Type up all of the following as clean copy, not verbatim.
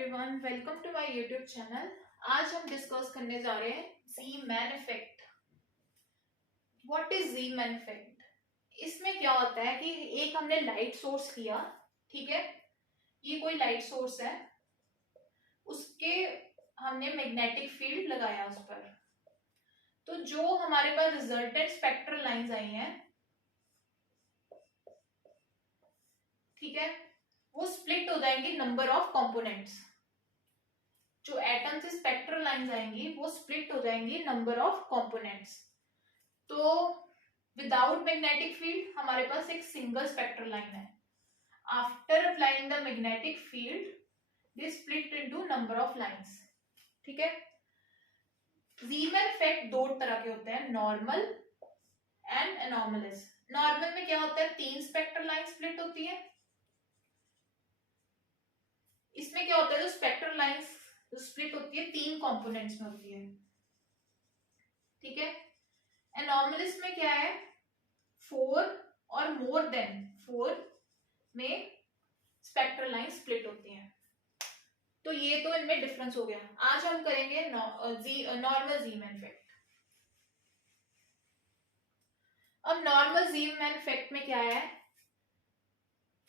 Everyone, welcome to my YouTube channel. आज हम discuss करने जा रहे हैं Zeeman effect. What is Zeeman effect? इसमें क्या होता है कि एक हमने लाइट सोर्स लिया, ठीक है, ये कोई लाइट सोर्स है, उसके हमने मैग्नेटिक फील्ड लगाया उस पर, तो जो हमारे पास रिजल्टेंट स्पेक्ट्रल लाइंस आई हैं, ठीक है, वो स्प्लिट हो जाएंगी नंबर ऑफ कंपोनेंट्स। जो एटम से स्पेक्ट्रल लाइंस आएंगी वो स्प्लिट हो जाएंगी नंबर ऑफ कंपोनेंट्स। तो विदाउट मैग्नेटिक फील्ड हमारे पास एक सिंगल स्पेक्ट्रल लाइन है। After applying the magnetic field they split into number of lines, ठीक है। ज़ीमैन इफेक्ट दो तरह के होते हैं, नॉर्मल एंड एनॉमलस। नॉर्मल में क्या होता है, तीन स्पेक्ट्रल लाइन स्प्लिट होती है। इसमें क्या होता है, जो स्पेक्ट्रल लाइंस स्प्लिट होती है तीन कंपोनेंट्स में होती है, ठीक है। एनॉमलस में क्या है, 4 और मोर देन 4 में स्पेक्ट्रल लाइन स्प्लिट होती हैं। तो ये तो इनमें डिफरेंस हो गया। आज हम करेंगे नॉर्मल ज़ीमैन इफेक्ट। अब नॉर्मल ज़ीमैन इफेक्ट में क्या है,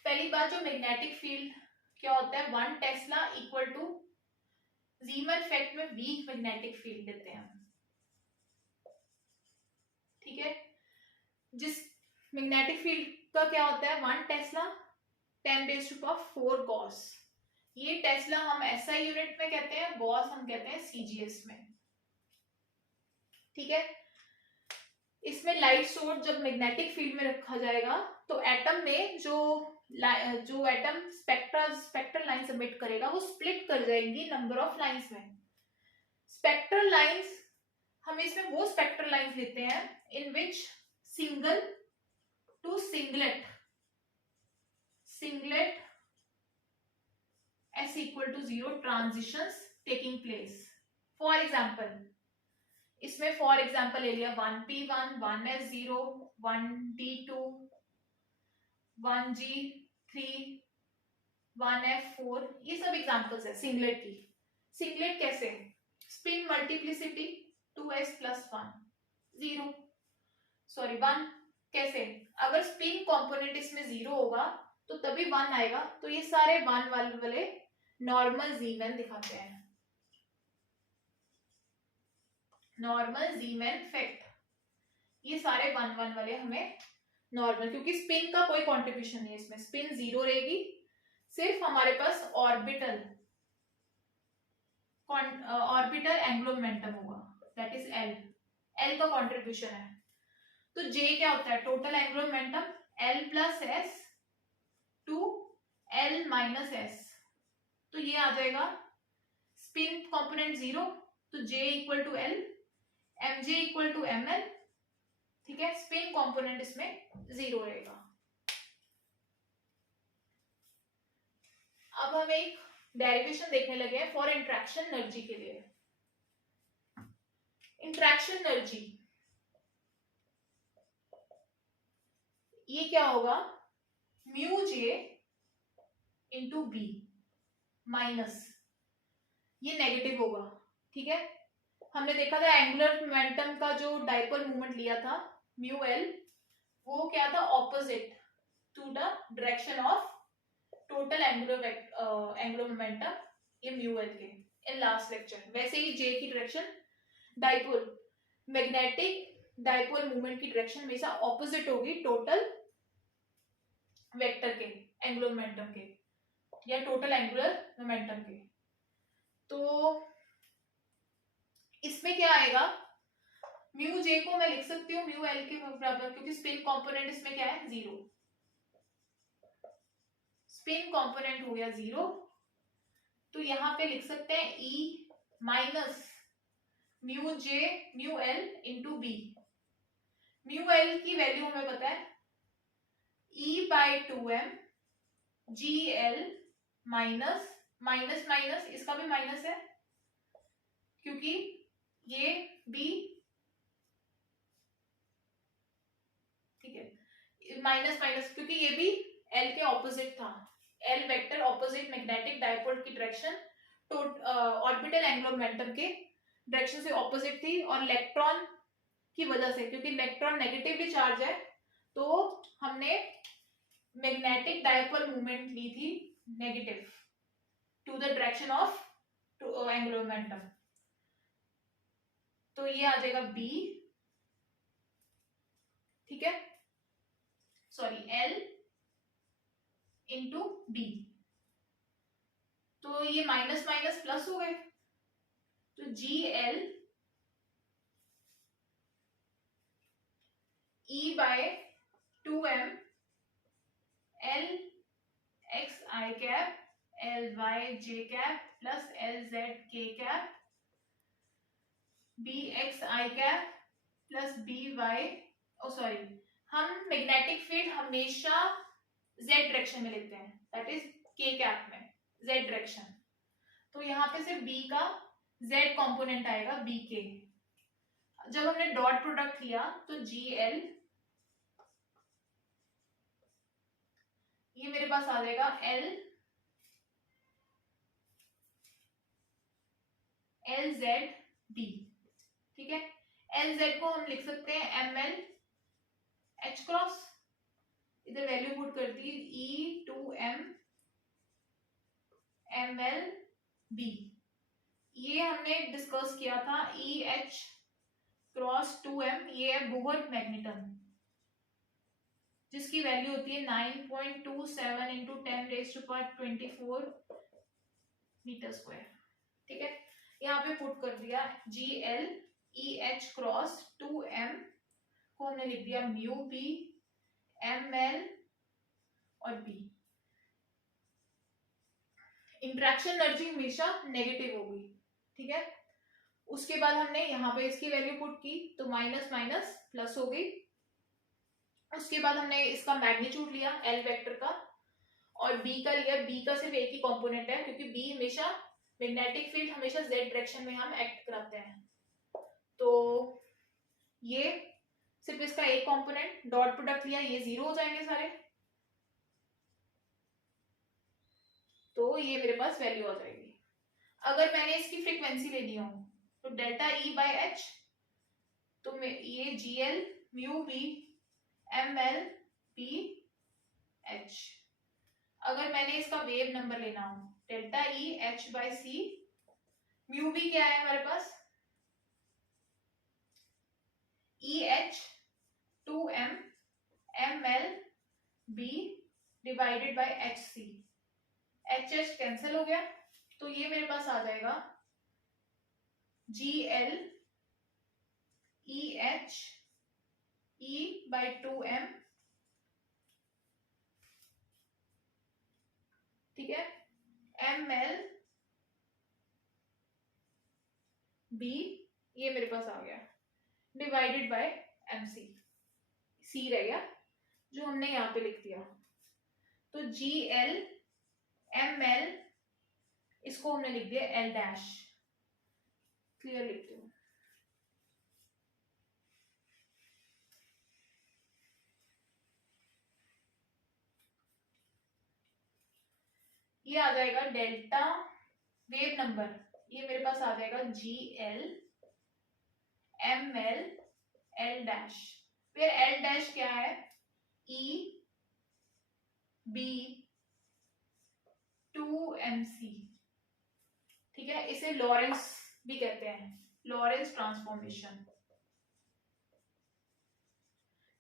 पहली बात जो मैग्नेटिक फील्ड क्या होता है, 1 टेस्ला इक्वल टू ज़ीमैन इफेक्ट में वीक मैग्नेटिक फील्ड देते हैं, ठीक है। जिस मैग्नेटिक फील्ड का क्या होता है, 1 टेस्ला 10⁴ गॉस। ये टेस्ला हम एसआई यूनिट में कहते हैं, गॉस हम कहते हैं सीजीएस में, ठीक है। इसमें लाइट सोर्स जब मैग्नेटिक फील्ड में रखा जाएगा तो एटम में जो एटम स्पेक्ट्रल लाइन सबमिट करेगा वो स्प्लिट कर जाएंगी नंबर ऑफ लाइंस में। स्पेक्ट्रल लाइंस, हम इसमें वो स्पेक्ट्रल लाइंस लेते हैं in which single to singlet s equal to 0 transitions taking place. For example, इसमें फॉर एग्जाम्पल ले लिया 1p1, 1s0, 1d2, 1g3, 1f4, ये सब एग्जाम्पल्स है सिंगलेट की। सिंगलेट कैसे, स्पिन मल्टीप्लिसिटी 2s plus 1 कैसे, अगर स्पिन कंपोनेंट इसमें 0 होगा तो तभी 1 आएगा। तो ये सारे 1 वाले नॉर्मल ज़ीमैन दिखाते हैं, नॉर्मल ज़ीमैन इफेक्ट। ये सारे 1 वाले हमें नॉर्मल, क्योंकि स्पिन का कोई कंट्रीब्यूशन नहीं है इसमें, स्पिन 0 रहेगी, सिर्फ हमारे पास ऑर्बिटल एंगुलर मोमेंटम होगा, दैट इज एल का कंट्रीब्यूशन है। तो जे क्या होता है, total angular momentum, L plus S to L minus S. तो ये आ जाएगा स्पिन कंपोनेंट 0, तो J equal to L, M J equal to M L, ठीक है। स्पिन कंपोनेंट इसमें 0 रहेगा। अब हम एक डेरिवेशन देखने लगे हैं फॉर इंट्रैक्शन एनर्जी के लिए। इंट्रैक्शन एनर्जी ये क्या होगा, mu J into B minus, ये नेगेटिव होगा, ठीक है। हमने देखा था एंगुलर मोमेंटम का जो डाइपोल मूवमेंट लिया था म्यू एल, वो क्या था, opposite to the direction of total angular momentum, ये म्यू एल के इन लास्ट लेक्चर। वैसे ही जे की direction dipole, magnetic dipole movement की डायरेक्शन हमेशा ऑपोजिट होगी टोटल वेक्टर के, एंगुलर मोमेंटम के या टोटल एंगुलर मोमेंटम के। तो इसमें क्या आएगा, म्यू जे को मैं लिख सकती हूँ म्यू एल के बराबर, क्योंकि स्पिन कंपोनेंट इसमें क्या है, 0। स्पिन कंपोनेंट हो गया 0, तो यहां पे लिख सकते हैं E minus mu J mu L into B. Mu L की वैल्यू हमें पता है E/2m G L minus minus minus, इसका भी माइनस है क्योंकि ये बी, ठीक है, माइनस माइनस क्योंकि ये भी एल के ऑपोजिट था, L vector opposite magnetic dipole की डायरेक्शन ऑर्बिटल एंगुलर मोमेंटम के डायरेक्शन से ऑपोजिट थी, और इलेक्ट्रॉन की वजह से, क्योंकि इलेक्ट्रॉन नेगेटिवली चार्ज है, तो हमने मैग्नेटिक डायपोल मूवमेंट ली थी negative to the direction of angular momentum. तो ये आ जाएगा बी, ठीक है, सॉरी एल इंटू बी। तो ये माइनस माइनस प्लस हो गए, तो G L E by 2m L X I cap L Y J cap plus L Z K cap B X I cap plus B Y, oh sorry, हम magnetic field हमेशा Z direction में लेते हैं, that is K cap में Z direction. तो यहाँ पे सिर्फ बी का जेड कंपोनेंट आएगा, बी के। जब हमने डॉट प्रोडक्ट लिया तो जी एल, ये मेरे पास आ जाएगा एल एल जेड बी, ठीक है। एल जेड को हम लिख सकते हैं एम एल एच क्रॉस, इधर वैल्यू पुट कर दी E two M M L B. ये हमने डिस्कस किया था E H cross two M, ये है बोहर मैग्नेटम, जिसकी वैल्यू होती है 9.27 इंटू 10⁻24 मीटर स्क्वायर, ठीक है। यहाँ पे पुट कर दिया G L E H cross two M को हमने लिख दिया म्यू बी एम एल और बी। इंटरेक्शन एनर्जी हमेशा नेगेटिव होगी, ठीक है। उसके बाद हमने यहाँ पे इसकी वैल्यू पुट की तो माइनस माइनस प्लस हो गई। उसके बाद हमने इसका मैग्नीट्यूड लिया एल वेक्टर का, और बी का लिया, बी का सिर्फ एक ही कंपोनेंट है, क्योंकि बी हमेशा मैग्नेटिक फील्ड हमेशा जेड डायरेक्शन में हम एक्ट कराते हैं, तो ये सिर्फ इसका एक कंपोनेंट, डॉट प्रोडक्ट लिया, ये जीरो हो जाएंगे सारे, तो ये मेरे पास वैल्यू आ जाएगी। अगर मैंने इसकी फ्रीक्वेंसी लेनी हो तो डेल्टा ई बाय एच, तो ये G L mu B M L B H. अगर मैंने इसका वेव नंबर लेना हो delta E H by C, mu B क्या है हमारे पास E H two M M L B divided by H C, H H cancel हो गया, तो ये मेरे पास आ जाएगा G L E H E by two M, ठीक है, एम एल बी, ये मेरे पास आ गया डिवाइडेड बाय एम सी, सी रह गया जो हमने यहाँ पे लिख दिया। तो जी एल एम एल, इसको हमने लिख दिया एल डैश, क्लियर लिखती हूँ। ये आ जाएगा डेल्टा वेव नंबर, ये मेरे पास आ जाएगा G L M L L dash, फिर एल डैश क्या है E B two M C, ठीक है। इसे लॉरेंस भी कहते हैं, लॉरेंस ट्रांसफॉर्मेशन,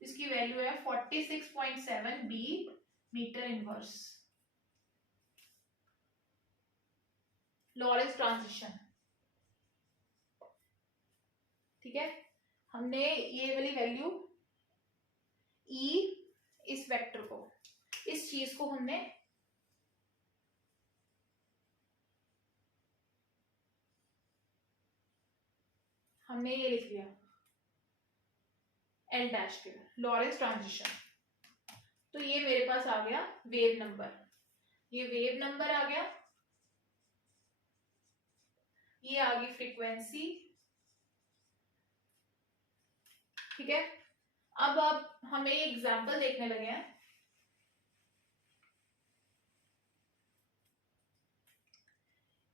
इसकी वैल्यू है 46.7 B metre inverse, Lorentz transition, ठीक है। हमने ये वाली वैल्यू ई, इस वेक्टर को, इस चीज को हमने ये लिख लिया एल डैश के लॉरेंस ट्रांजिशन। तो ये मेरे पास आ गया वेव नंबर, ये वेव नंबर आ गया, ये आ गई फ्रीक्वेंसी, ठीक है। अब आप हमें एग्जांपल देखने लगे हैं।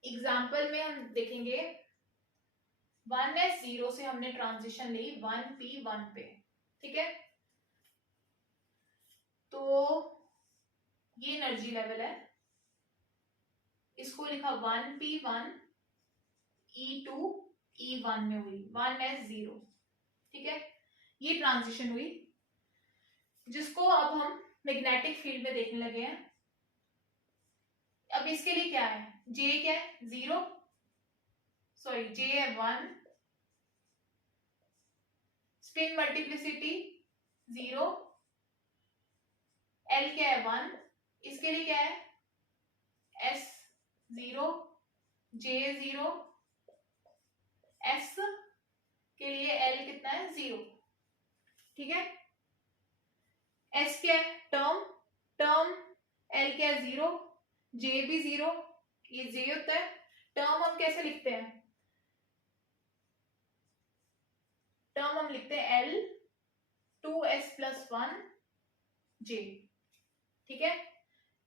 एग्जाम्पल में हम देखेंगे 1s0 से हमने ट्रांजिशन ली 1p1 पे, ठीक है। तो ये एनर्जी लेवल है, इसको लिखा 1p1 E2 E1 में हुई 1s0, ठीक है। ये ट्रांजिशन हुई जिसको अब हम मैग्नेटिक फील्ड में देखने लगे हैं। अब इसके लिए क्या है, J क्या है 0, सॉरी J है 1, स्पिन मल्टीप्लिसिटी 0, L क्या है 1, इसके लिए क्या है S 0, J 0, S के लिए L कितना है 0, ठीक है। S क्या है टर्म, टर्म L क्या है 0, J भी 0, ये J होता है। टर्म हम कैसे लिखते हैं, टर्म हम लिखते हैं L 2s + 1 J, ठीक है।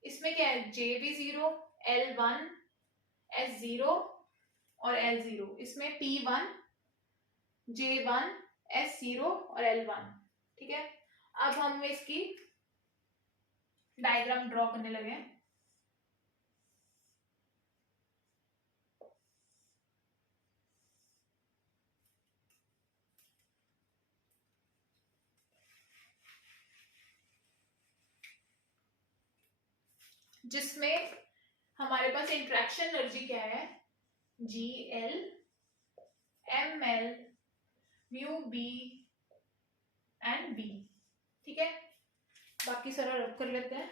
इसमें क्या है J भी 0, L 1, S 0 और L 0, इसमें P1 J1 S 0 और L 1, ठीक है। अब हम इसकी डायग्राम ड्रॉ करने लगे हैं। जिसमें हमारे पास इंट्रैक्शन एनर्जी क्या है GL ML mu B and B, ठीक है। बाकी सारा रब कर लेते हैं।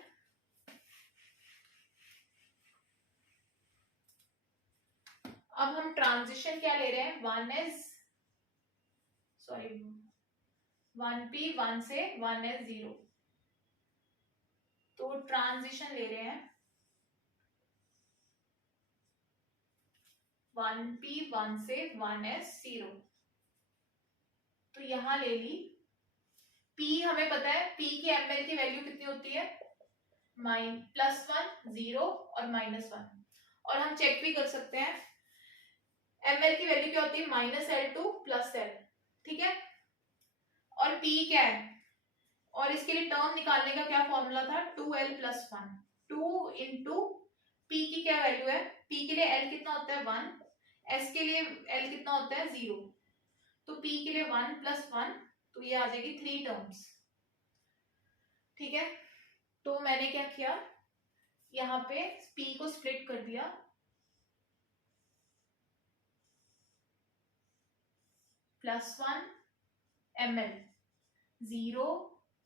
अब हम ट्रांजिशन क्या ले रहे हैं 1p1 से 1s0, तो ट्रांजिशन ले रहे हैं 1p1 से 1s0। तो यहां ले ली P, हमें पता है P की ml की वैल्यू कितनी होती है +1 0 और -1, और हम चेक भी कर सकते हैं ml की वैल्यू क्या होती है -L2 + L, ठीक है। और P क्या है, और इसके लिए टर्म निकालने का क्या फॉर्मूला था 2L + 1, 2 इंटू P की क्या वैल्यू है, P के लिए L कितना होता है 1, S के लिए L कितना होता है 0, तो P के लिए 1 + 1, तो ये आ जाएगी 3 टर्म्स, ठीक है। तो मैंने क्या किया यहाँ पे P को स्प्लिट कर दिया, +1 ml 0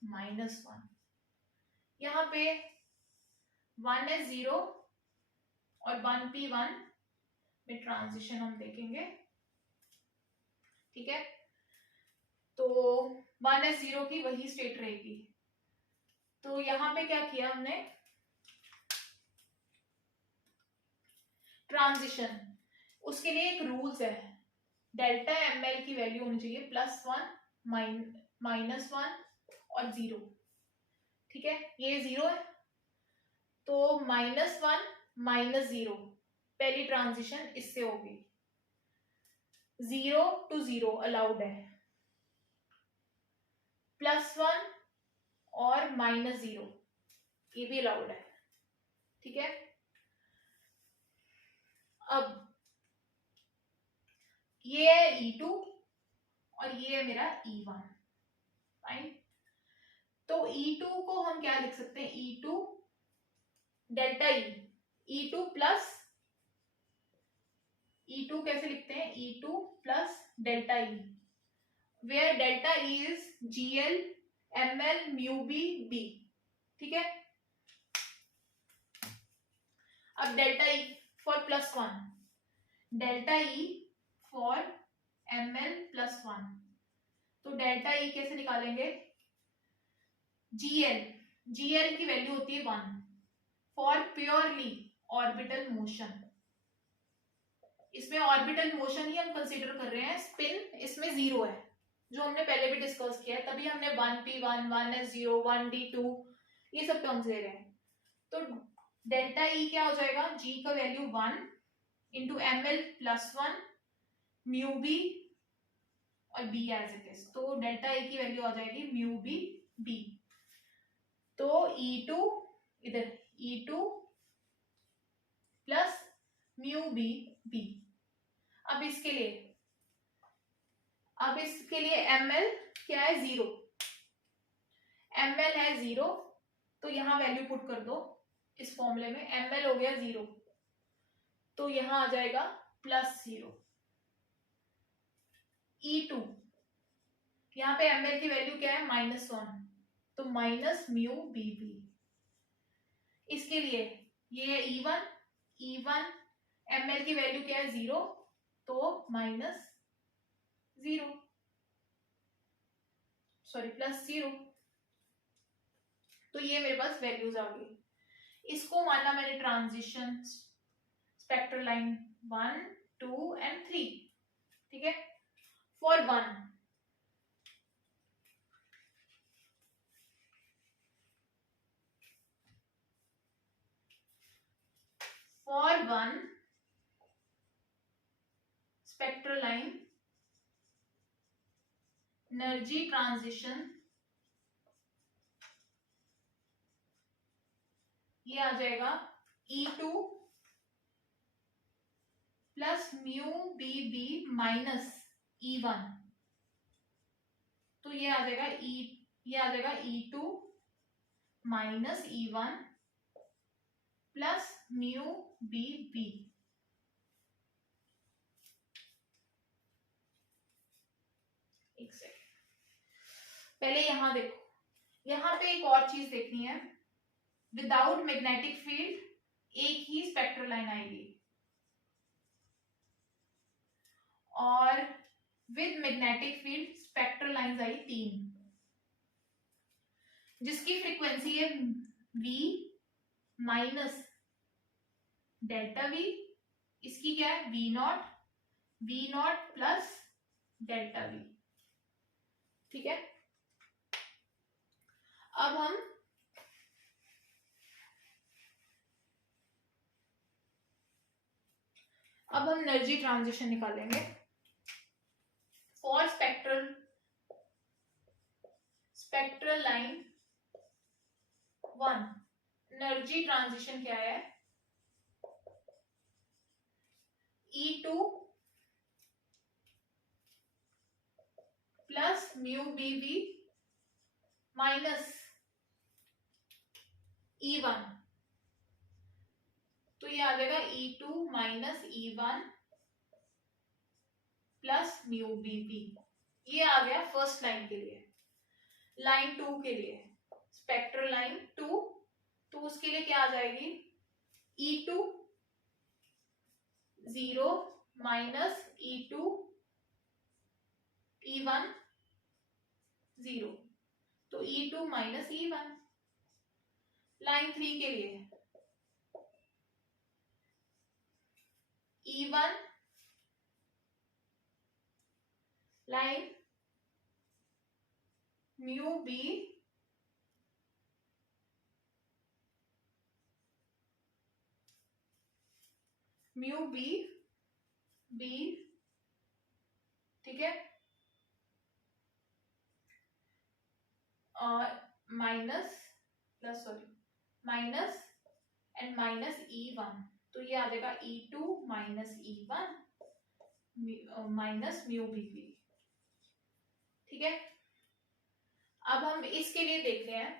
-1, यहाँ पे 1s0 और 1p1 में ट्रांजिशन हम देखेंगे, ठीक है। तो 1s0 की वही स्टेट रहेगी। तो यहाँ पे क्या किया हमने ट्रांजिशन, उसके लिए एक रूल्स है डेल्टा ml की वैल्यू होनी चाहिए +1 -1 और 0, ठीक है। ये 0 है तो -1 -0 पहली ट्रांजिशन इससे होगी, 0 to 0 अलाउड है, +1 और -0 ये भी अलाउड है, ठीक है। अब ये है E2 और ये है मेरा E1, फाइन। तो E2 को हम क्या लिख सकते हैं E2 delta E2 plus E2 कैसे लिखते हैं E2 plus delta E, where delta E is GL ML mu B, ठीक है। अब delta E for +1, delta E for ML +1, तो डेल्टा E कैसे निकालेंगे GL की वैल्यू होती है 1 फॉर प्योरली ऑर्बिटल मोशन, इसमें ऑर्बिटल मोशन ही हम कंसीडर कर रहे हैं, स्पिन इसमें 0 है जो हमने पहले भी डिस्कस किया है, तभी हमने 1p1 1s0 1d2 ये सब टर्म्स ले रहे हैं। तो डेल्टा E क्या हो जाएगा, G का value 1 into ml+1 mu B और बी एज इट इज, तो डेल्टा ए की वैल्यू आ जाएगी म्यू बी बी। तो E2 इधर E2 plus mu B B. अब इसके लिए ml क्या है 0, ml है 0, तो यहां वैल्यू पुट कर दो इस फॉर्मूले में, ml हो गया 0, तो यहां आ जाएगा +0। E2 यहाँ पे ml की वैल्यू क्या है -1, तो माइनस म्यू बी बी। इसके लिए ये है E1 ml की वैल्यू क्या है 0, तो -0 सॉरी +0। तो ये मेरे पास वैल्यूज आ गई। इसको माना मैंने ट्रांजिशन स्पेक्ट्रल लाइन 1, 2 एंड 3, ठीक है। For 1 spectral line energy transition ये आ जाएगा E2 plus mu B B minus E1, तो ये आ जाएगा E2 minus E1 plus mu B B. एक सेकंड, पहले यहां देखो, यहां पे एक और चीज देखनी है। विदाउट मैग्नेटिक फील्ड एक ही स्पेक्ट्रल लाइन आएगी, और with magnetic field spectral lines आई 3, जिसकी फ्रीक्वेंसी है v माइनस डेल्टा v, इसकी क्या है v naught plus delta v, ठीक है। अब हम एनर्जी ट्रांजिशन निकालेंगे for spectral line 1। Energy transition क्या है, E2 plus mu B B minus E1, तो ये आ जाएगा E2 minus E1 plus mu B B. ये आ गया फर्स्ट लाइन के लिए। लाइन 2 के लिए स्पेक्ट्रल लाइन 2, तो उसके लिए क्या आ जाएगी E2 0 माइनस E2 E1 0, तो E2 माइनस E1। लाइन 3 के लिए E1 line mu B B, ठीक है, और माइनस एंड माइनस E1, तो ये आ जाएगा E2 minus E1 minus mu B B, ठीक है। अब हम इसके लिए देखते हैं।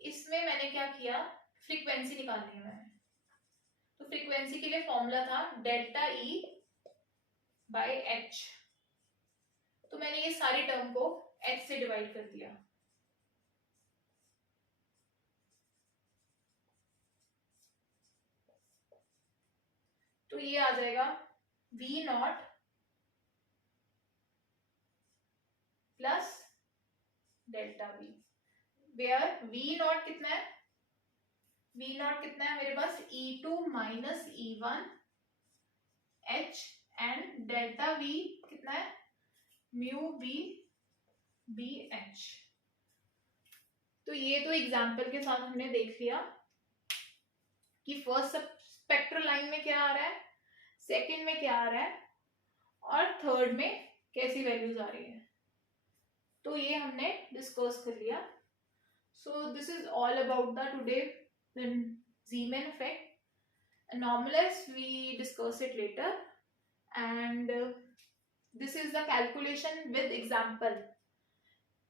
इसमें मैंने क्या किया, फ्रीक्वेंसी निकालनी है मैंने, तो फ्रीक्वेंसी के लिए फॉर्मूला था डेल्टा E बाय H, तो मैंने ये सारी टर्म को H से डिवाइड कर दिया, तो ये आ जाएगा V naught plus delta V, where V naught कितना है, मेरे पास E2 minus E1 H and delta V कितना है म्यू बी बी H। तो ये तो एग्जाम्पल के साथ हमने देख लिया कि फर्स्ट स्पेक्ट्रल लाइन में क्या आ रहा है, सेकंड में क्या आ रहा है और थर्ड में कैसी वैल्यूज आ रही है, तो ये हमने डिस्कस कर लिया. So this is all about the today Zeeman effect. Anomalous we discuss it later, and this is the calculation with example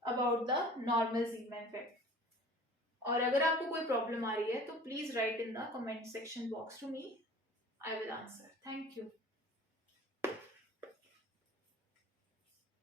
about the normal Zeeman effect. और अगर आपको कोई प्रॉब्लम आ रही है तो please write in the comment section box to me, I will answer. Thank you.